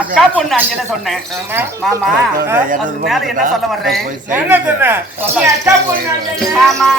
அக்கா பொண்ணு அஞ்சல சொன்னேன் மாமா அதுக்கு மேல என்ன சொல்ல வர்றேன் என்ன சொன்ன அக்கா பொண்ணு மாமா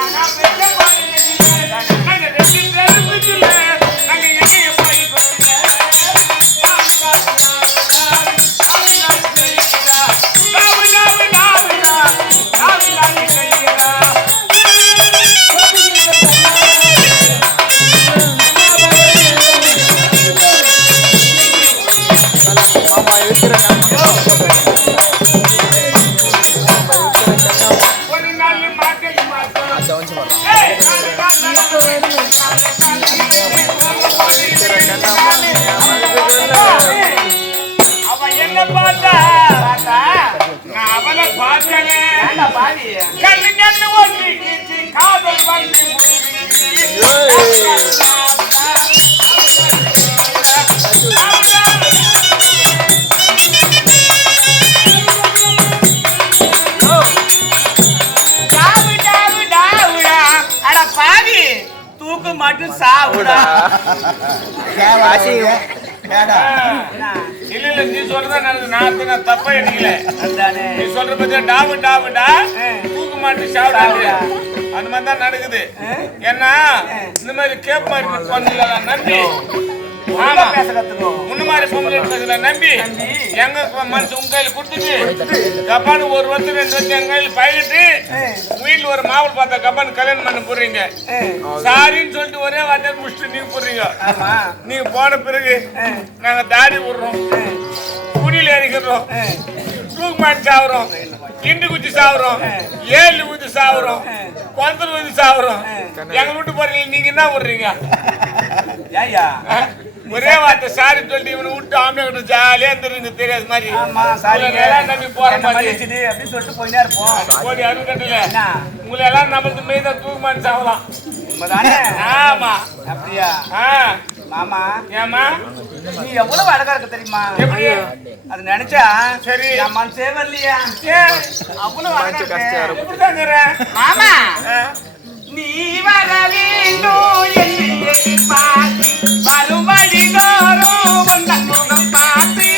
மட்டும் சாவுடா இல்ல இல்ல நீ சொல்றதா நடக்குது நான் தப்பா எடுக்கல நீ சொல்ற பத்தி டாபு டாபுடா தூக்கு மாட்டு சாவுடா அந்த மாதிரி தான் நடக்குது ஏன்னா இந்த மாதிரி கேப் மாதிரி பண்ணல நன்றி ஆமா பேச கத்துக்கோ. முன்ன மாதிரி பொம்பளை பேசல நம்பி எங்க மனசு உங்க கையில கொடுத்துட்டு கப்பானு ஒரு வருஷம் 2 வருஷம் எங்க கையில பழகிட்டு வீட்டுல ஒரு மாவல் பார்த்தா கப்பானு கல்யாணம் பண்ண போறீங்க. சாரின்னு சொல்லிட்டு ஒரே வார்த்தை முடிச்சுட்டு நீங்க போடுறீங்க. நீங்க போன பிறகு நாங்க தாடி விடுறோம், குடியில எரிக்கிறோம், தூக்கு மாட்டி சாவுறோம், கிண்டு குச்சி சாவுறோம், ஏழு ஊத்தி சாவுறோம், கொந்தல் ஊத்தி சாவுறோம். எங்க வீட்டு போறீங்க நீங்க என்ன விடுறீங்க? ஒரே வார்த்தை சாரி சொல்லிட்டு இவனை விட்டு ஆம்பளை கிட்ட ஜாலியா இருந்துருங்க தெரியாத மாதிரி நம்பி போற மாதிரி அப்படின்னு சொல்லிட்டு போயினே இருப்போம். போடி அருகட்டல உங்களை எல்லாம் நம்மளுக்கு மெய்தான் தூக்கு மாட்டி சாவலாம். ஆமா அப்படியா மாமா? ஏமா நீ எவ்வளவு அழகா இருக்க தெரியுமா? எப்படி அது நினைச்சா சரி என் மனசே வரலையா? அவ்வளவு அழகா மாமா. நீ வர வேண்டும் என்று பார்த்து வரும் வழி தோறும் உந்தன் முகம் பார்த்து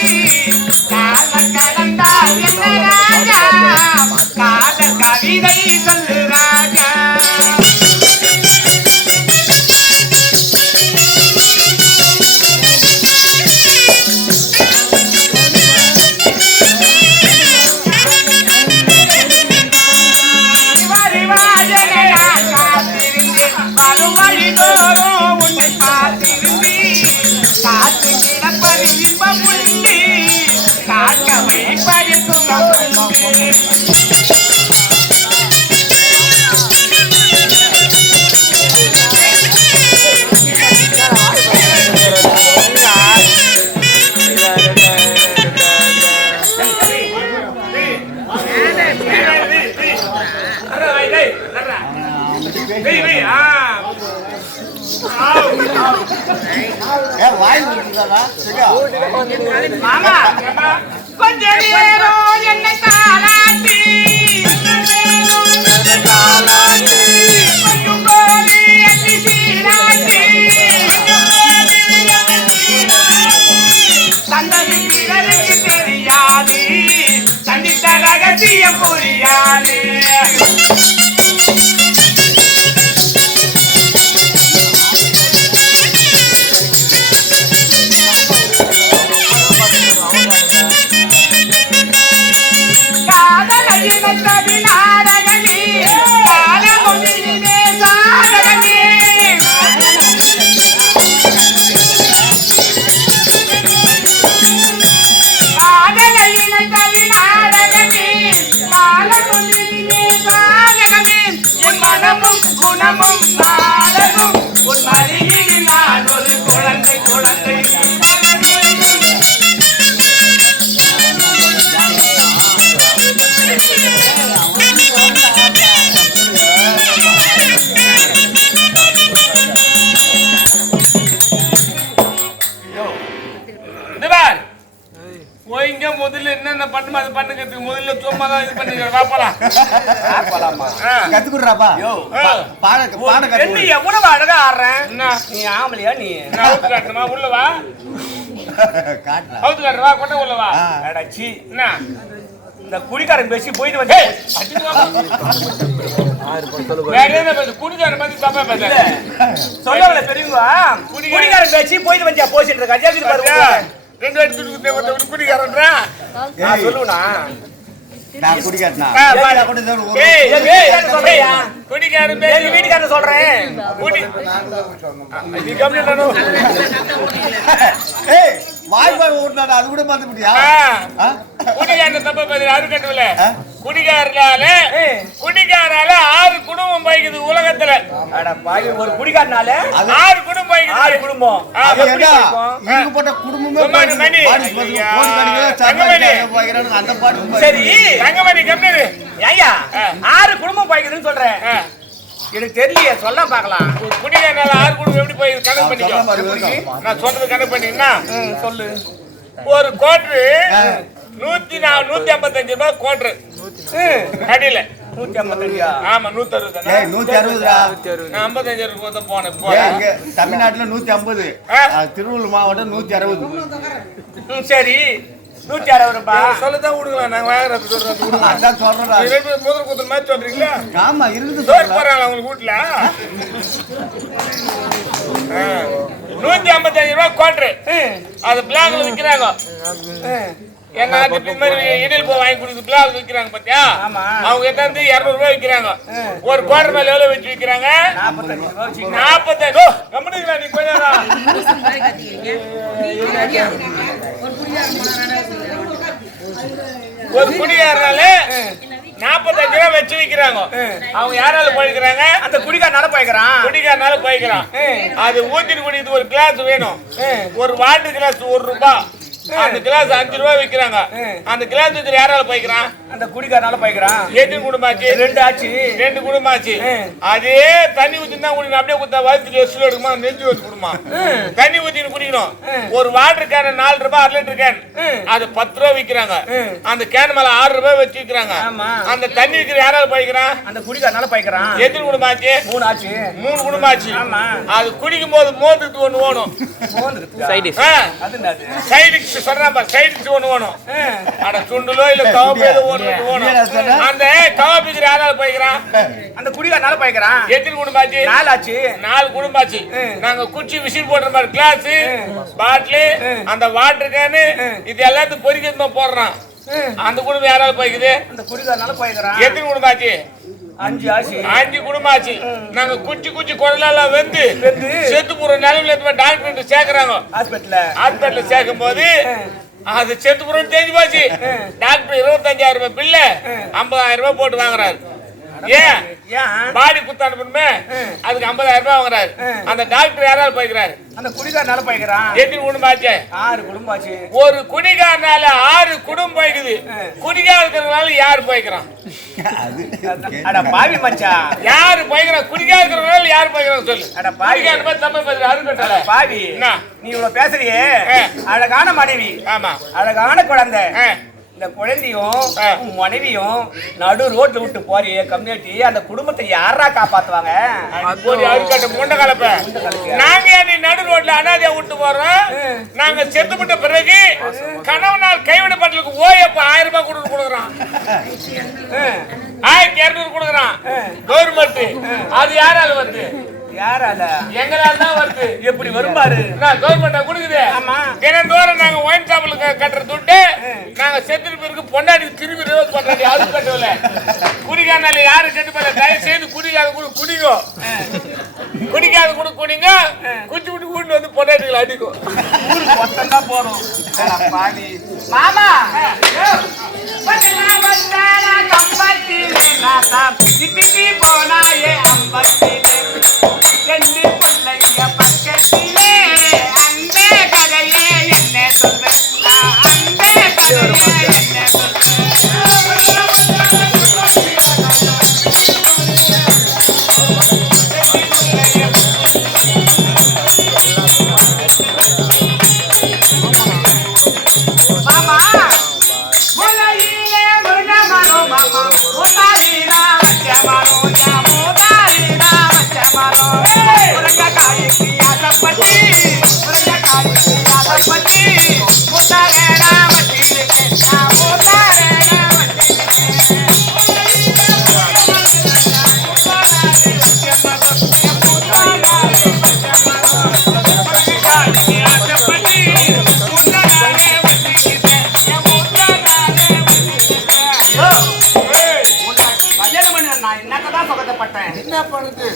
கால கடந்தால் என்ன ராஜா கால கவிதை சொல்லு ராஜா. மாமா கொஞ்ச நேரம் என்ன தாலாட்டி கொஞ்சம் போலி அள்ளி சீராட்டி தந்தது பிறருக்கு தெரியாது சந்தித்த ரகசியம் புரியாது. முதல்ல என்னென்ன பண்ணுமா அது பண்ணுங்கிறதுக்கு முதல்ல சும்மா தான் இது பண்ணுங்க. வாப்பலாம் கத்துக்குறாப்பா என்ன எவ்வளவு அழகா ஆடுறேன். நீ ஆம்பளையா? நீ அவுத்து காட்டுமா? உள்ளவா அவுத்து காட்டுவா கொண்ட உள்ளவா அடாச்சி என்ன இந்த குடிக்காரன் பேசி போயிட்டு வந்து வேற என்ன பேசு குடிக்காரன் பத்தி தப்பா பேச சொல்லல பெரியவங்க. குடிக்காரன் பேசி போயிட்டு வந்தியா போசிட்டு இருக்க அஜாஜி பாருங்க. 2 எடுத்து குடிக்காரன்றா சொல்லுவா நான் குடிக்காரனா குடிக்காரன் பேசி வீட்டுக்காரன் சொல்றேன். வாய்ப்பாய் ஓட்டுனா அது கூட பார்த்து முடியா? குடிகாரன் தப்ப பேசுற அருக்கட்டுல குடிகாரனால 6 குடும்பம் போய்க்குது உலகத்துல. ஒரு குடிகாரனால 6 குடும்பம் போய்க்குது. 6 குடும்பம் போட்ட குடும்பமே சரி தங்கமணி கம்மிரு ஐயா 6 குடும்பம் போய்க்குதுன்னு சொல்றேன். எனக்கு தெரியலையே சொல்ல பாக்கலாம். குடிகாரனால 6 குடும்பம் எப்படி போய் கணக்கு பண்ணிக்கோ. நான் சொல்றது கணக்கு பண்ணிங்கன்னா சொல்லு. ஒரு கோட்ரு 155 ரூபாய் கோட்ரு கடையில 155. ஆமா 160. 160 ரூபாய் போனேன். தமிழ்நாட்டுல 150, திருவள்ளூர் மாவட்டம் 160. சரி 160 ரூபாய் சொல்லதான் விடுங்களா? நாங்க வாங்குறது சொல்றோம். அதான் சொல்றேன் முதல் குத்தல் மாதிரி சொல்றீங்களா? ஆமா இருக்குது போறாங்க உங்களுக்கு வீட்டுல 155 ரூபாய் குவார்டர். அது பிளாக்ல விக்கிறாங்க. எங்க நாட்டு மாதிரி இடில் போய் வாங்கி கொடுத்து பிளாக் விக்கிறாங்க பாத்தியா? அவங்க கிட்ட இருந்து 200 ரூபாய் விக்கிறாங்க. ஒரு குவார்டர் மேல எவ்வளவு வச்சு விக்கிறாங்க? 45. கம்பெனிங்களா நீ கொஞ்சம் ஒரு குடியாரனால 45 ரூபாய் வச்சு விக்கிறாங்க. அவங்க யாரால போய்க்கிறாங்க? அந்த குடிக்காரனால போய்க்கிறான். அது ஊத்திட்டு குடிக்கிறது ஒரு கிளாஸ் வேணும். ஒரு வாட்டர் கிளாஸ் 1 ரூபாய். அந்த கிளாஸ் 5 ரூபாய் விக்கிறாங்க. அந்த கிளாஸ் வித்து யாரால போய்க்கிறான்? அந்த குடிக்காரனால போய்க்கிறான். எத்தனை குடும்பாச்சு? 2 ஆச்சு. 2 குடும்பாச்சு. அதே தண்ணி ஊத்தினா குடிக்கணும். அப்படியே குத்தா வயிற்று எஸ்ல எடுக்குமா நெஞ்சு வச்சு குடுமா? தண்ணி ஊத்தின்னு குடிக்கணும். ஒரு வாட்டர் கேன் 4 ரூபாய் 1 லிட்டர் கேன் அது 10 ரூபாய் விக்கிறாங்க. அந்த கேன் மேல 6 ரூபாய் வச்சு விக்கிறாங்க. அந்த தண்ணி விக்கிற யாரால போய்க்கிறான்? அந்த குடிக்காரனால போய்க்கிறான். எத்தனை குடும்பாச்சு? 3 ஆச்சு. 3 குடும்பாச்சு. அது குடிக்கும் போது மோதுக்கு ஒண்ணு வேணும். சைடு சைடு சொல்றாங்க. சைடு ஒண்ணு வேணும். அட சுண்டலோ இல்ல கவப்பேதோ ஒண்ணு வேணும். அந்த கவப்பிக்கிற யாரால போய்க்கிறான்? அந்த குடிகாரனால போய்க்கிறான். எத்தனை குடும்பாச்சு? 4 ஆச்சு. 4 குடும்பாச்சு. நாங்க குச்சி விசில் போடுற மாதிரி கிளாஸ் பாட்டில் அந்த வாட்டர் கேனு இது எல்லாத்தையும் பொறிக்கிறதுமா போடுறான். அந்த குடும்பம் யாரால போய்க்குது? அந்த குடிகாரனால போய்க்கிறான். எத்தனை குடும்பாச்சு? 5 ஆச்சு. 5 குடும்பாச்சு. நாங்க குச்சி குடலால வந்து செத்து போற நிலைமையில டாக்டர் சேர்க்கிறாங்க. ஹாஸ்பிட்டல்ல சேர்க்கும் போது அது செத்து போற தெரிஞ்சு போச்சு. டாக்டர் 25,000 ரூபாய் பில்ல 50,000 ரூபாய் போட்டு வாங்குறாரு. ஏன் பாடி குத்தானுமே அதுக்கு 50,000 ரூபாய் வாங்குறாரு. அந்த டாக்டர் யாரால போய்க்கிறாரு? அந்த குடிகாரனால போய்க்கிறான். எத்தனை குடும்பாச்சு? 6 குடும்பாச்சு. ஒரு குடிகாரனால 6 குடும்பம் போய்க்குது. குடிகாரனால யாரு போய்க்கிறான்? அட பாவி மச்சான், யாரு போய்க்கிறான்? குடிகாரனால யாரு போய்க்கிறான் சொல்லு. அட பாவி தமிழ் பேசுற அருங்கட்டல பாவி. நீ இவ்வளவு பேசுறியே, அழகான மனைவி, ஆமா அழகான குழந்தை, இந்த குழந்தையும் மனைவியும் நடு ரோட்ல விட்டு போறியே கம்யூனிட்டி, அந்த குடும்பத்தை யாரா காப்பாத்துவாங்க? முண்டை கலப்ப நாங்க நீ நடு ரோட்ல அனாதையா விட்டு போறோம். நாங்க செத்துப்பட்ட பிறகு கணவனால் கைவிடப்பட்டதுக்கு ஓயப்ப 1000 ரூபாய் கொடுக்குறான். 1200 கொடுக்குறான் கவர்மெண்ட். அது யாரால வந்து? யாரால? எங்களால தான் வருது. எப்படி வரும் பாரு. கவர்மெண்டா கொடுக்குது. ஆமா. தினந்தோறும் நாங்க ஒயின் ஷாப்ல கட்டுற துட்டு நாங்க செத்துட்டு பிறகு பொண்டாடி திரும்பி ரிவர்ஸ் பண்றாங்க. அது கட்டல குடிக்காதனால யாரு கட்டு போல. தயவு செய்து குடிக்காத குடிங்க, குடிக்காத குடிங்க. குச்சி விட்டு கூட்டு வந்து பொண்டாட்டிகளை அடிக்கும். ஊருக்கு தான் போறோம். மாமா போனாயே அம்பத்திலே 2 பிள்ளைங்க பக்கத்திலே. அந்த கதையே என்ன சொல்வேன், அந்த கதையே என்ன சொல்வேன். மாமா முலையிலே முருக மரோ, மாமா முத்தாரிடா வச்ச மரோ, முத்தாரிடா வச்ச மரோ. முருங்கைக்காய்க்கு ஆசைப்பட்டு, முருங்கைக்காய்க்கு ஆசைப்பட்டு முத்தாரேடா வச்சிருக்கேன், நான் முத்தாரேடா வச்சிருக்கேன். என்ன பண்றது?